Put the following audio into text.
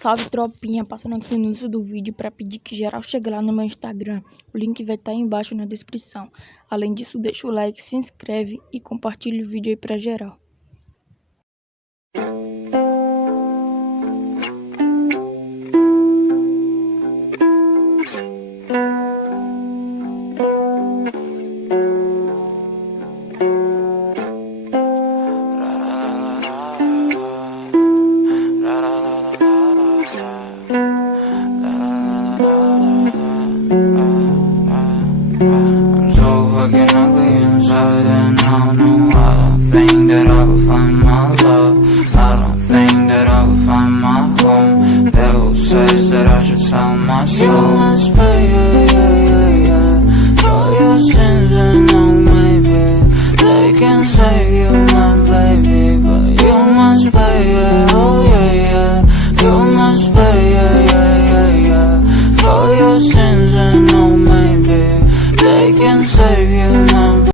Salve tropinha, passando aqui no início do vídeo para pedir que geral chegue lá no meu Instagram. O link vai estar aí embaixo na descrição. Além disso, deixa o like, se inscreve e compartilha o vídeo aí pra geral.